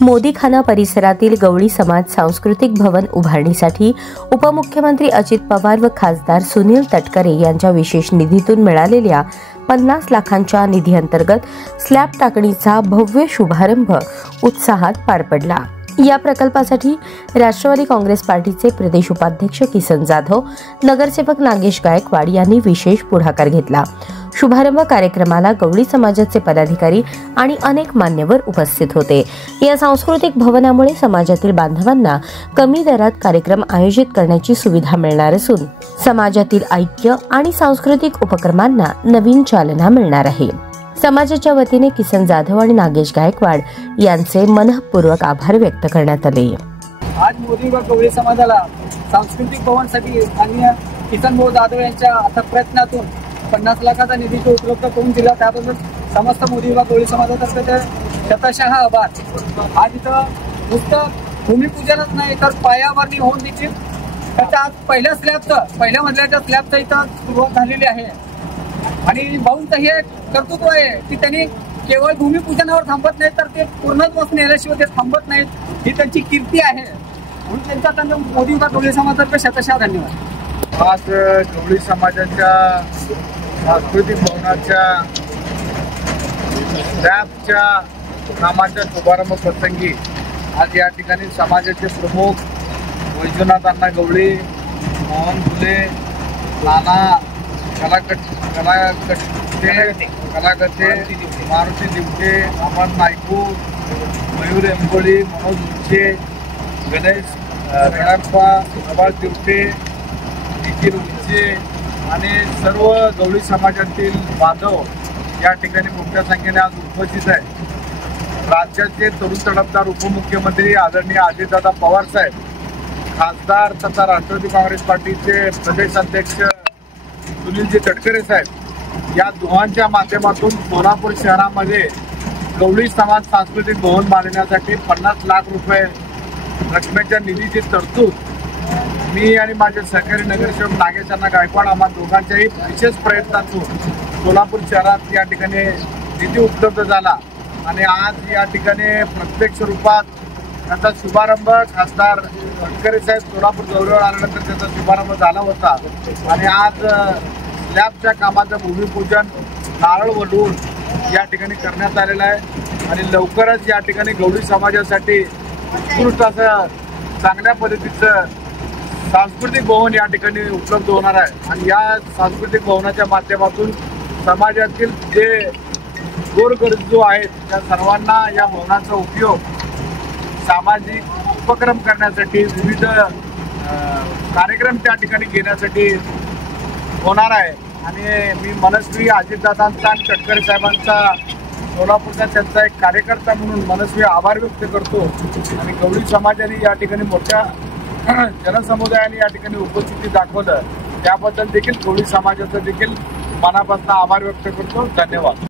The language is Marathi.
मोदीखाना परिसरातील गवळी समाज सांस्कृतिक भवन उभारणीसाठी उपमुख्यमंत्री अजित पवार व खासदार सुनील तटकरे यांच्या विशेष निधीतून मिळालेल्या 50 लाखांच्या निधीअंतर्गत स्लॅब टाकणीचा भव्य शुभारंभ उत्साहात पार पडला। या प्रकल्पासाठी राष्ट्रवादी काँग्रेस पार्टीचे प्रदेश उपाध्यक्ष किसन जाधव, नगरसेवक नागेश गायकवाड यांनी विशेष पुढाकार घेतला। शुभारंभ कार्यक्रमाला गवळी समाजाचे पदाधिकारी आणि अनेक मान्यवर उपस्थित होते। या सांस्कृतिक भवनामुळे समाजातील बांधवांना कमी दरात कार्यक्रम आयोजित करण्याची सुविधा मिळणार असून समाजातील ऐक्य आणि सांस्कृतिक उपक्रमांना नवीन चालना मिळणार आहे। समाजाच्या वतीने किसन जाधव आणि नागेश गायकवाड यांचे मनपूर्वक आभार व्यक्त करण्यात आले। आज मोदी व गवळी समाजाला सांस्कृतिक भवनसाठी माननीय किसन भाऊ जाधव यांच्या अथक प्रयत्नातून 50 लाखाचा निधी उपलब्ध करून दिला, त्याबद्दल समस्त मोदी व गवळी समाजातर्फे शतशः आभार। आज इथं नुसतं भूमिपूजनच नाही तर पायाभरणी होऊन देखील त्याच्या आज पहिल्या मजल्याच्या स्लॅबचं इथं सुरुवात झालेली आहे आणि भाऊंचं हे कर्तृत्व आहे की त्यांनी केवळ भूमिपूजनावर थांबत नाही तर ते पूर्णत्वास नेल्याशिवाय ते थांबत नाहीत, ही त्यांची कीर्ती आहे। म्हणून त्यांचा मोदी व गवळी समाजातर्फे शतशः धन्यवाद। आज गवळी समाजाच्या सांस्कृतिक भवनाच्या स्लॅबच्या कामाच्या शुभारंभ प्रसंगी आज या ठिकाणी समाजाचे प्रमुख वैजनाथ अण्णा गवळी, मोहन फुले, नाना कलागते, मारुती दिवटे, अमर नायकू, मयूर एंबोळी, मनोज उच्चे, गणेश गणप्पा, सुभाष दिवटे, निखिल उच्चे आणि सर्व गवळी समाजातील बांधव या ठिकाणी मोठ्या संख्येने आज उपस्थित आहे। राज्याचे तरुण तडफदार उपमुख्यमंत्री आदरणीय अजितदादा पवार साहेब, खासदार तथा राष्ट्रवादी काँग्रेस पार्टीचे प्रदेश अध्यक्ष सुनीलजी तटकरे साहेब या दोघांच्या माध्यमातून सोलापूर शहरामध्ये गवळी समाज सांस्कृतिक भवन बांधण्यासाठी 50 लाख रुपये रकमेच्या निधीची तरतूद मी आणि माझे सहकारी नगरसेवक नागेश अण्णा गायकवाड आम्हा दोघांच्याही विशेष प्रयत्नातून सोलापूर शहरात या ठिकाणी निधी उपलब्ध झाला आणि आज या ठिकाणी प्रत्यक्ष रूपात त्याचा शुभारंभ खासदार तटकरे साहेब सोलापूर दौऱ्यावर आल्यानंतर त्याचा शुभारंभ झाला होता आणि आज स्लॅबच्या कामाचं भूमिपूजन नारळ वडून या ठिकाणी करण्यात आलेलं आहे आणि लवकरच या ठिकाणी गवळी समाजासाठी उत्कृष्ट असं चांगल्या पद्धतीचं सांस्कृतिक भवन या ठिकाणी उपलब्ध होणार आहे आणि या सांस्कृतिक भवनाच्या माध्यमातून समाजातील जे गोरगरजू आहेत त्या सर्वांना या भवनाचा उपयोग सामाजिक उपक्रम करण्यासाठी, विविध कार्यक्रम त्या ठिकाणी घेण्यासाठी होणार आहे आणि मी मनस्वी अजितदादांचा आणि तटकरे साहेबांचा सोलापूरचा त्यांचा एक कार्यकर्ता म्हणून मनस्वी आभार व्यक्त करतो आणि गवळी समाजाने या ठिकाणी मोठ्या जनसमुदायाने या ठिकाणी उपस्थिती दाखवलं त्याबद्दल देखील गवळी समाजाचा देखील मनापासून आभार व्यक्त करतो। धन्यवाद।